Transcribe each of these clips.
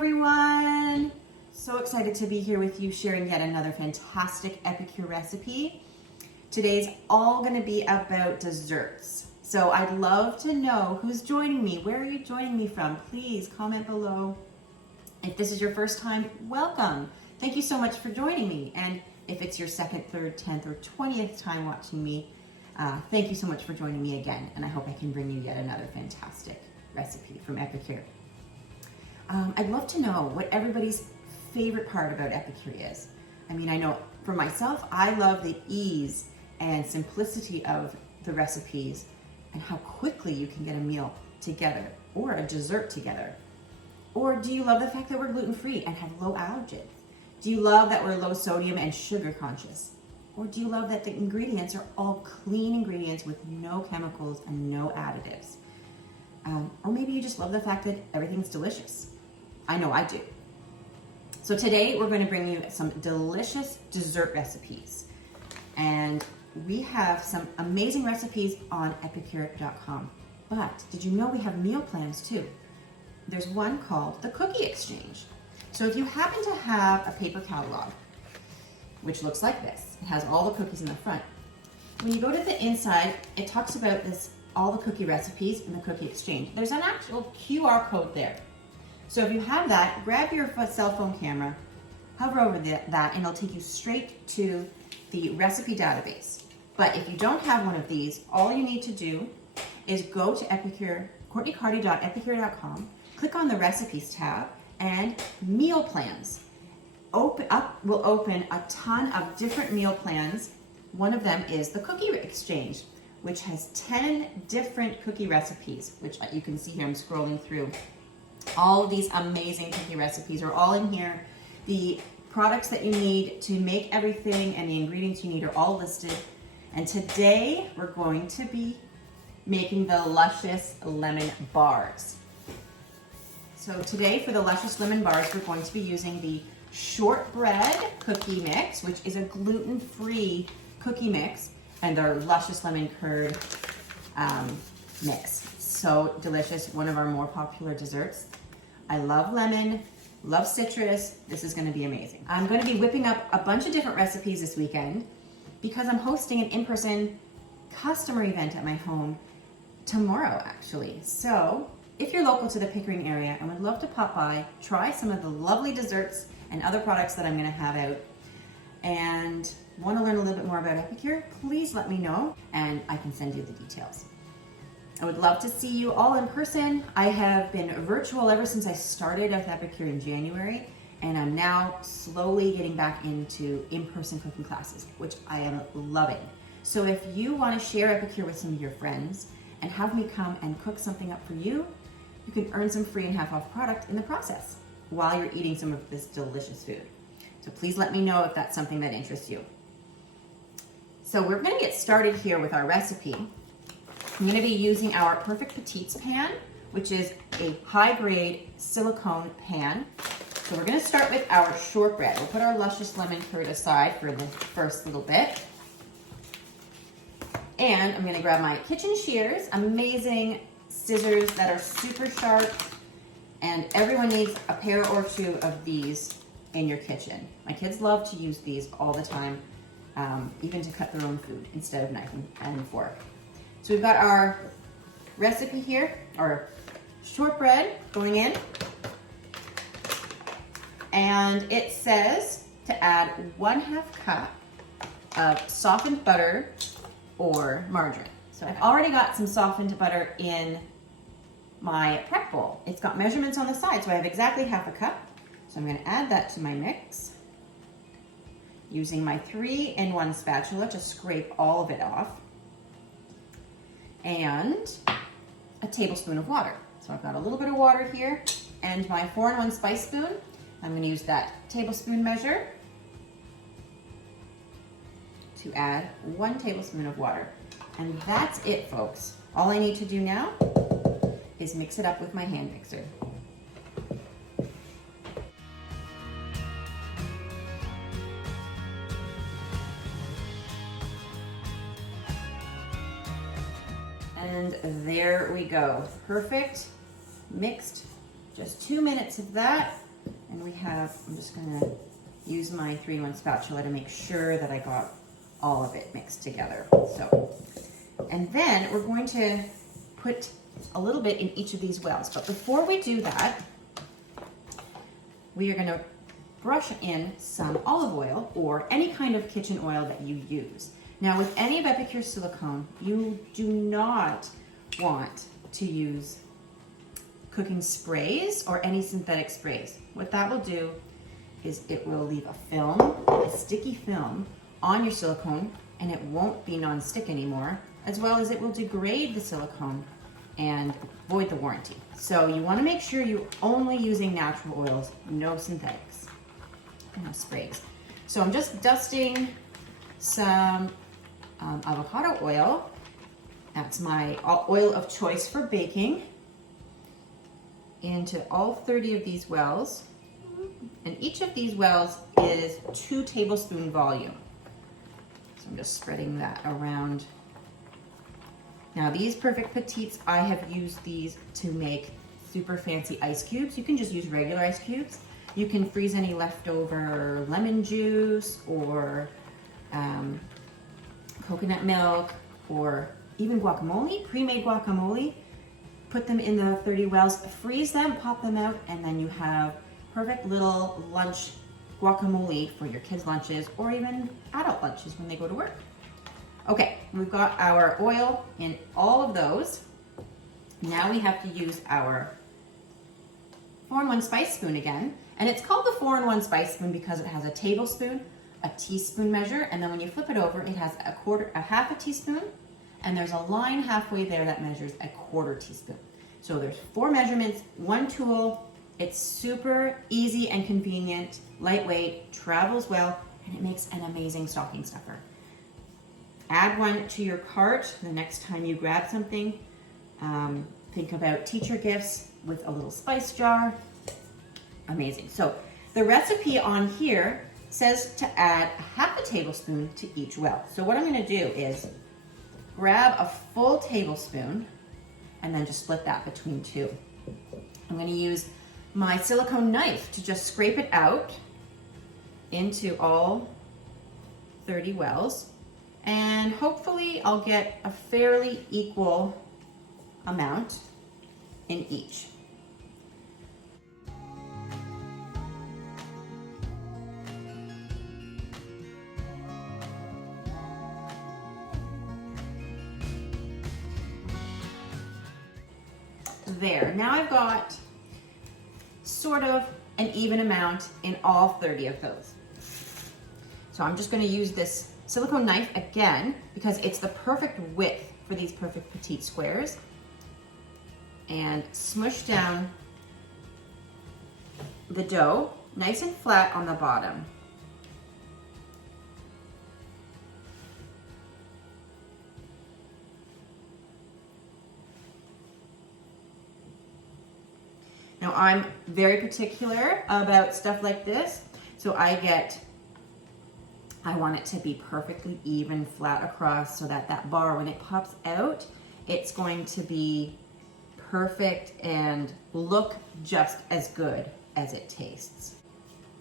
everyone. So excited to be here with you sharing yet another fantastic Epicure recipe. Today's all going to be about desserts. So I'd love to know who's joining me. Where are you joining me from? Please comment below. If this is your first time, welcome. Thank you so much for joining me. And if it's your second, third, 10th, or 20th time watching me, thank you so much for joining me again. And I hope I can bring you yet another fantastic recipe from Epicure. I'd love to know what everybody's favorite part about Epicure is. I mean, I know for myself, I love the ease and simplicity of the recipes and how quickly you can get a meal together or a dessert together. Or do you love the fact that we're gluten-free and have low allergens? Do you love that we're low sodium and sugar conscious? Or do you love that the ingredients are all clean ingredients with no chemicals and no additives? Or maybe you just love the fact that everything's delicious. I know I do. So today we're going to bring you some delicious dessert recipes. And we have some amazing recipes on epicure.com. But did you know we have meal plans too? There's one called the Cookie Exchange. So if you happen to have a paper catalog, which looks like this, it has all the cookies in the front. When you go to the inside, it talks about all the cookie recipes in the Cookie Exchange. There's an actual QR code there. So if you have that, grab your cell phone camera, hover over that, and it'll take you straight to the recipe database. But if you don't have one of these, all you need to do is go to Epicure, courtneycarty.epicure.com, click on the recipes tab, and meal plans. Will open a ton of different meal plans. One of them is the Cookie Exchange, which has 10 different cookie recipes, which you can see here. I'm scrolling through. All of these amazing cookie recipes are all in here. The products that you need to make everything and the ingredients you need are all listed. And today we're going to be making the Luscious lemon bars. So today for the Luscious lemon bars, we're going to be using the Shortbread Cookie mix, which is a gluten-free cookie mix, and our Luscious lemon curd mix. So delicious, one of our more popular desserts. I love lemon, love citrus. This is gonna be amazing. I'm gonna be whipping up a bunch of different recipes this weekend because I'm hosting an in-person customer event at my home tomorrow, actually. So if you're local to the Pickering area and would love to pop by, try some of the lovely desserts and other products that I'm gonna have out, and wanna learn a little bit more about Epicure, please let me know and I can send you the details. I would love to see you all in person. I have been virtual ever since I started with Epicure in January, and I'm now slowly getting back into in-person cooking classes, which I am loving. So if you want to share Epicure with some of your friends and have me come and cook something up for you, you can earn some free and half-off product in the process while you're eating some of this delicious food. So please let me know if that's something that interests you. So we're going to get started here with our recipe. I'm going to be using our Perfect Petites pan, which is a high-grade silicone pan. So we're going to start with our shortbread. We'll put our Luscious lemon curd aside for the first little bit. And I'm going to grab my kitchen shears, amazing scissors that are super sharp, and everyone needs a pair or two of these in your kitchen. My kids love to use these all the time, even to cut their own food instead of knife and fork. So we've got our recipe here, our shortbread going in, and it says to add 1/2 cup of softened butter or margarine. So I've already got some softened butter in my prep bowl. It's got measurements on the side, so I have exactly 1/2 cup. So I'm going to add that to my mix using my 3-in-1 spatula to scrape all of it off, and a tablespoon of water. So I've got a little bit of water here, and my 4-in-1 spice spoon. I'm going to use that tablespoon measure to add 1 tablespoon of water. And that's it, folks. All I need to do now is mix it up with my hand mixer. And there we go. Perfect. Mixed. Just 2 minutes of that. And I'm just gonna use my 3-in-1 spatula to make sure that I got all of it mixed together. So, and then we're going to put a little bit in each of these wells. But before we do that, we are gonna brush in some olive oil or any kind of kitchen oil that you use. Now with any of Epicure silicone, you do not want to use cooking sprays or any synthetic sprays. What that will do is it will leave a film, a sticky film on your silicone, and it won't be non-stick anymore, as well as it will degrade the silicone and void the warranty. So you want to make sure you're only using natural oils, no synthetics, no sprays. So I'm just dusting some avocado oil. That's my oil of choice for baking, into all 30 of these wells. And each of these wells is 2 tablespoon volume. So I'm just spreading that around. Now these Perfect Petites, I have used these to make super fancy ice cubes. You can just use regular ice cubes. You can freeze any leftover lemon juice or coconut milk or even guacamole, pre-made guacamole. Put them in the 30 wells, freeze them, pop them out, and then you have perfect little lunch guacamole for your kids' lunches or even adult lunches when they go to work. Okay, we've got our oil in all of those. Now we have to use our 4-in-1 spice spoon again. And it's called the 4-in-1 spice spoon because it has a tablespoon, a teaspoon measure, and then when you flip it over, it has a half a teaspoon, and there's a line halfway there that measures a 1/4 teaspoon. So there's 4 measurements, 1 tool. It's super easy and convenient, lightweight, travels well, and it makes an amazing stocking stuffer. Add one to your cart the next time you grab something. Think about teacher gifts with a little spice jar. Amazing. So the recipe on here says to add a half a tablespoon to each well. So what I'm going to do is grab a full tablespoon and then just split that between 2. I'm going to use my silicone knife to just scrape it out into all 30 wells, and hopefully I'll get a fairly equal amount in each. There, now I've got sort of an even amount in all 30 of those. So I'm just going to use this silicone knife again because it's the perfect width for these Perfect Petite squares, and smush down the dough nice and flat on the bottom. Now I'm very particular about stuff like this, so I want it to be perfectly even flat across so that that bar, when it pops out, it's going to be perfect and look just as good as it tastes.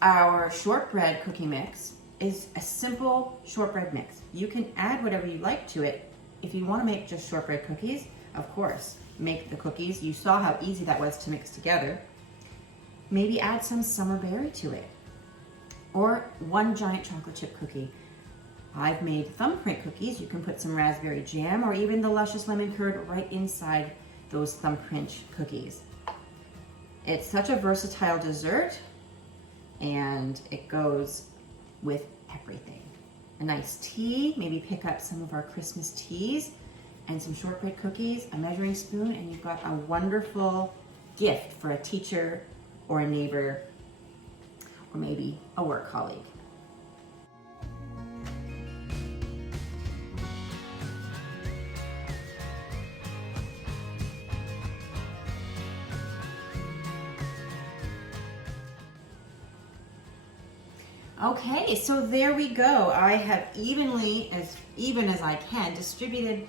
Our shortbread cookie mix is a simple shortbread mix. You can add whatever you like to it. If you want to make just shortbread cookies, of course, make the cookies. You saw how easy that was to mix together. Maybe add some summer berry to it, or 1 giant chocolate chip cookie. I've made thumbprint cookies. You can put some raspberry jam or even the Luscious lemon curd right inside those thumbprint cookies. It's such a versatile dessert, and it goes with everything. A nice tea, maybe pick up some of our Christmas teas, and some shortbread cookies, a measuring spoon, and you've got a wonderful gift for a teacher or a neighbor or maybe a work colleague. Okay, so there we go. I have as even as I can, distributed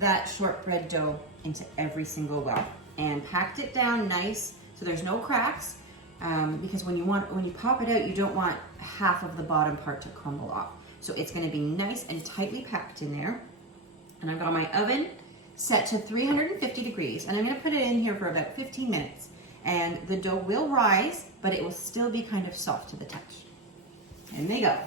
that shortbread dough into every single well and packed it down nice so there's no cracks. because when you pop it out, you don't want half of the bottom part to crumble off. So it's going to be nice and tightly packed in there. And I've got my oven set to 350 degrees, and I'm going to put it in here for about 15 minutes. And the dough will rise, but it will still be kind of soft to the touch. In they go.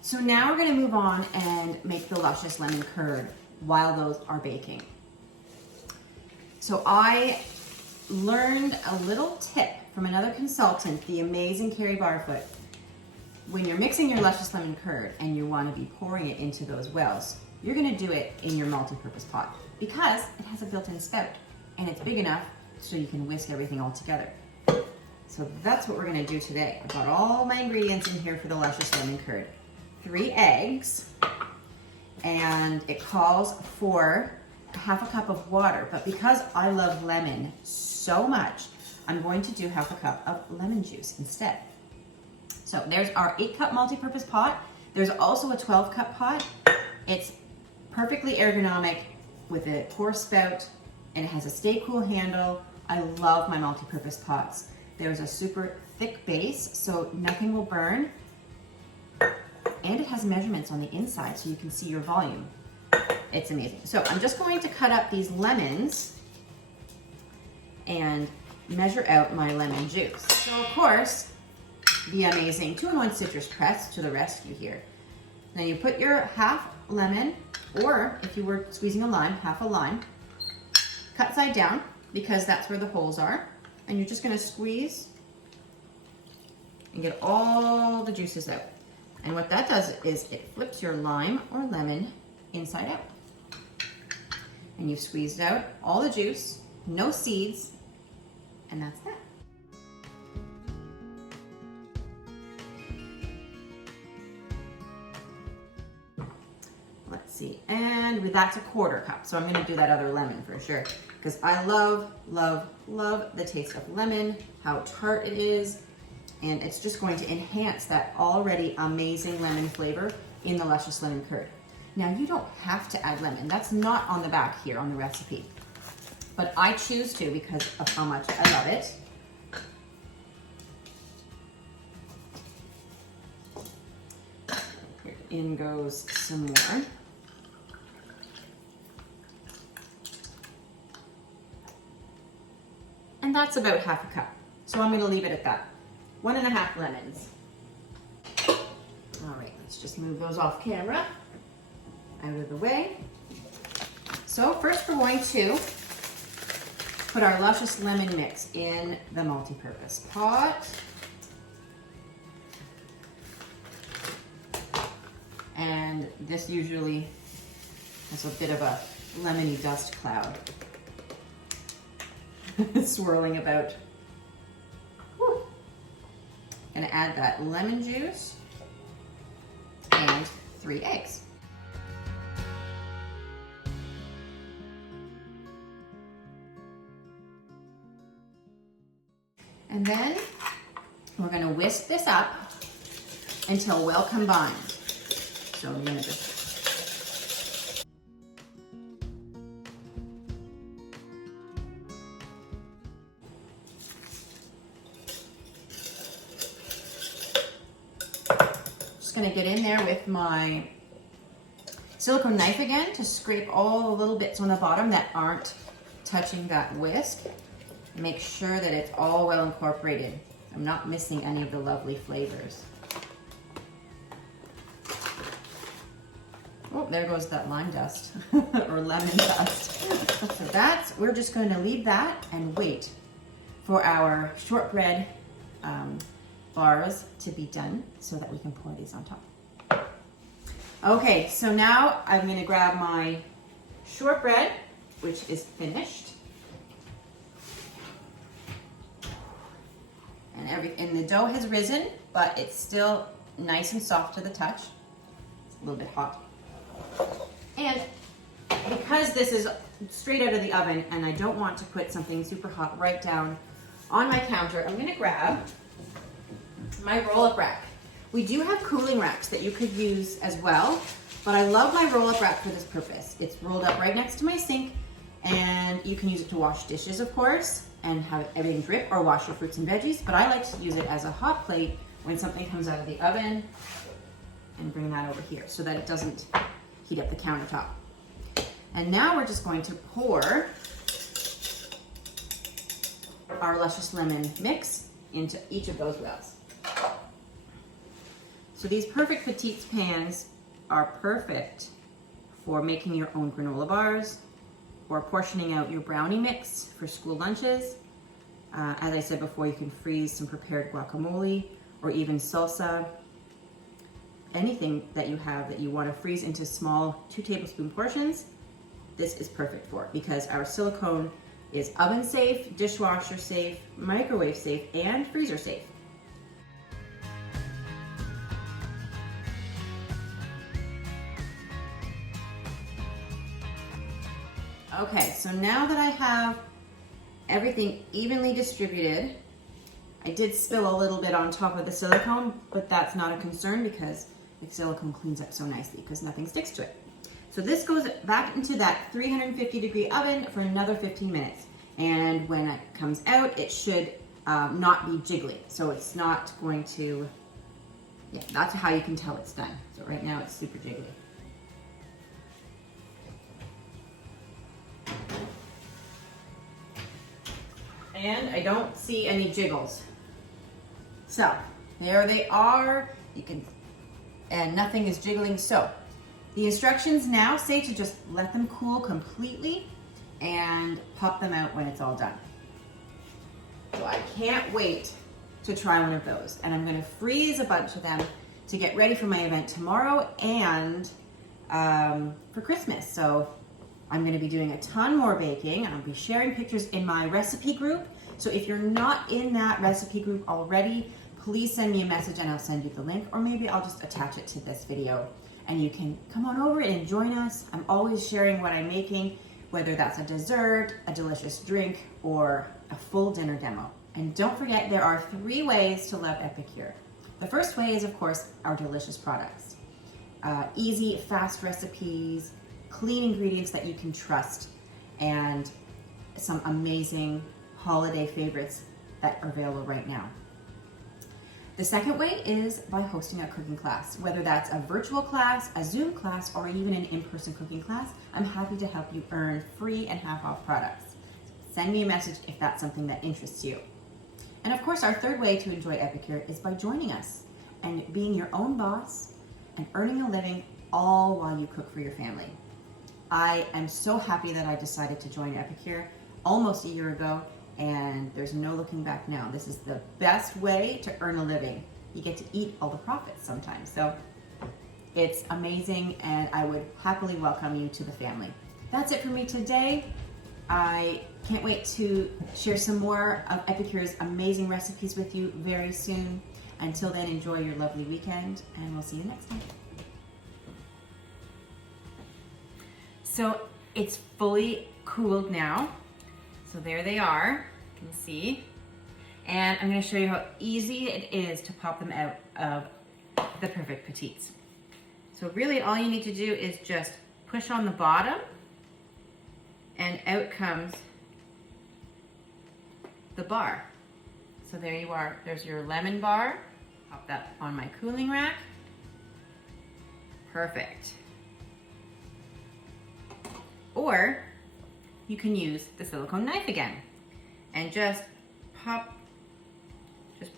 So now we're going to move on and make the luscious lemon curd while those are baking. So I learned a little tip from another consultant, the amazing Carrie Barfoot. When you're mixing your luscious lemon curd and you want to be pouring it into those wells, you're going to do it in your multi-purpose pot because it has a built-in spout and it's big enough so you can whisk everything all together. So that's what we're going to do today. I've got all my ingredients in here for the luscious lemon curd. 3 eggs, and it calls for half a cup of water, but because I love lemon so much, I'm going to do half a cup of lemon juice instead. So there's our 8-cup multi-purpose pot. There's also a 12-cup pot. It's perfectly ergonomic with a pour spout, and it has a stay cool handle. I love my multi-purpose pots. There's a super thick base, so nothing will burn. And it has measurements on the inside so you can see your volume. It's amazing. So I'm just going to cut up these lemons and measure out my lemon juice. So of course, the amazing 2-in-1 citrus press to the rescue here. Now you put your half lemon, or if you were squeezing a lime, half a lime, cut side down because that's where the holes are. And you're just gonna squeeze and get all the juices out. And what that does is it flips your lime or lemon inside out. And you've squeezed out all the juice, no seeds, and that's that. Let's see, and that's a 1/4 cup. So I'm gonna do that other lemon for sure, because I love, love, love the taste of lemon, how tart it is. And it's just going to enhance that already amazing lemon flavor in the luscious lemon curd. Now you don't have to add lemon. That's not on the back here on the recipe. But I choose to because of how much I love it. In goes some more. And that's about half a cup. So I'm going to leave it at that. 1.5 lemons. All right, let's just move those off camera, out of the way. So first we're going to put our luscious lemon mix in the multi-purpose pot. And this usually has a bit of a lemony dust cloud swirling about. Gonna add that lemon juice and 3 eggs. And then we're gonna whisk this up until well combined. So I'm gonna just gonna get in there with my silicone knife again to scrape all the little bits on the bottom that aren't touching that whisk. Make sure that it's all well incorporated. I'm not missing any of the lovely flavors. Oh, there goes that lime dust or lemon dust. So we're just going to leave that and wait for our shortbread bars to be done so that we can pour these on top. Okay, so now I'm going to grab my shortbread, which is finished. And the dough has risen, but it's still nice and soft to the touch. It's a little bit hot. And because this is straight out of the oven and I don't want to put something super hot right down on my counter, I'm going to grab my roll-up rack. We do have cooling racks that you could use as well. But I love my roll-up rack for this purpose. It's rolled up right next to my sink, and you can use it to wash dishes, of course, and have everything drip, or wash your fruits and veggies. But I like to use it as a hot plate when something comes out of the oven, and bring that over here so that it doesn't heat up the countertop. And now we're just going to pour our Luscious lemon mix into each of those wells. So these perfect petites pans are perfect for making your own granola bars or portioning out your brownie mix for school lunches. As I said before, you can freeze some prepared guacamole or even salsa. Anything that you have that you want to freeze into small 2 tablespoon portions, this is perfect for, because our silicone is oven safe, dishwasher safe, microwave safe, and freezer safe. Okay, so now that I have everything evenly distributed, I did spill a little bit on top of the silicone, but that's not a concern because the silicone cleans up so nicely because nothing sticks to it. So this goes back into that 350-degree oven for another 15 minutes. And when it comes out, it should not be jiggly. So it's not going to, yeah, that's how you can tell it's done. So right now it's super jiggly. And I don't see any jiggles. So there they are. You can, and nothing is jiggling. So the instructions now say to just let them cool completely and pop them out when it's all done. So I can't wait to try one of those. And I'm gonna freeze a bunch of them to get ready for my event tomorrow and for Christmas. So I'm gonna be doing a ton more baking, and I'll be sharing pictures in my recipe group. So if you're not in that recipe group already, please send me a message and I'll send you the link, or maybe I'll just attach it to this video and you can come on over and join us. I'm always sharing what I'm making, whether that's a dessert, a delicious drink, or a full dinner demo. And don't forget, there are 3 ways to love Epicure. The first way is, of course, our delicious products. Easy, fast recipes, clean ingredients that you can trust, and some amazing holiday favorites that are available right now. The second way is by hosting a cooking class, whether that's a virtual class, a Zoom class, or even an in-person cooking class. I'm happy to help you earn free and half-off products. Send me a message if that's something that interests you. And of course, our third way to enjoy Epicure is by joining us and being your own boss and earning a living, all while you cook for your family. I am so happy that I decided to join Epicure almost a year ago, and there's no looking back now. This is the best way to earn a living. You get to eat all the profits sometimes. So it's amazing, and I would happily welcome you to the family. That's it for me today. I can't wait to share some more of Epicure's amazing recipes with you very soon. Until then, enjoy your lovely weekend, and we'll see you next time. So it's fully cooled now. So there they are, you can see. And I'm gonna show you how easy it is to pop them out of the perfect petites. So really all you need to do is just push on the bottom, and out comes the bar. So there you are, there's your lemon bar. Pop that on my cooling rack. Perfect. Or you can use the silicone knife again and just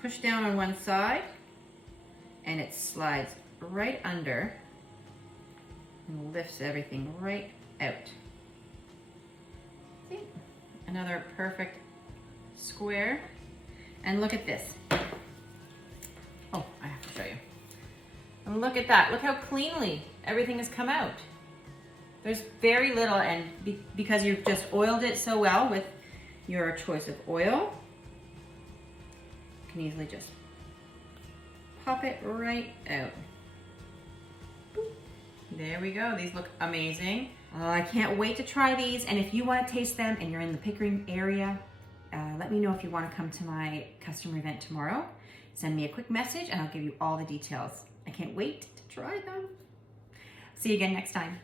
push down on one side, and it slides right under and lifts everything right out. See? Another perfect square. And look at this. Oh, I have to show you. And look at that. Look how cleanly everything has come out. There's very little, and because you've just oiled it so well with your choice of oil, you can easily just pop it right out. Boop. There we go. These look amazing. I can't wait to try these, and if you want to taste them and you're in the Pickering area, let me know if you want to come to my customer event tomorrow. Send me a quick message and I'll give you all the details. I can't wait to try them. See you again next time.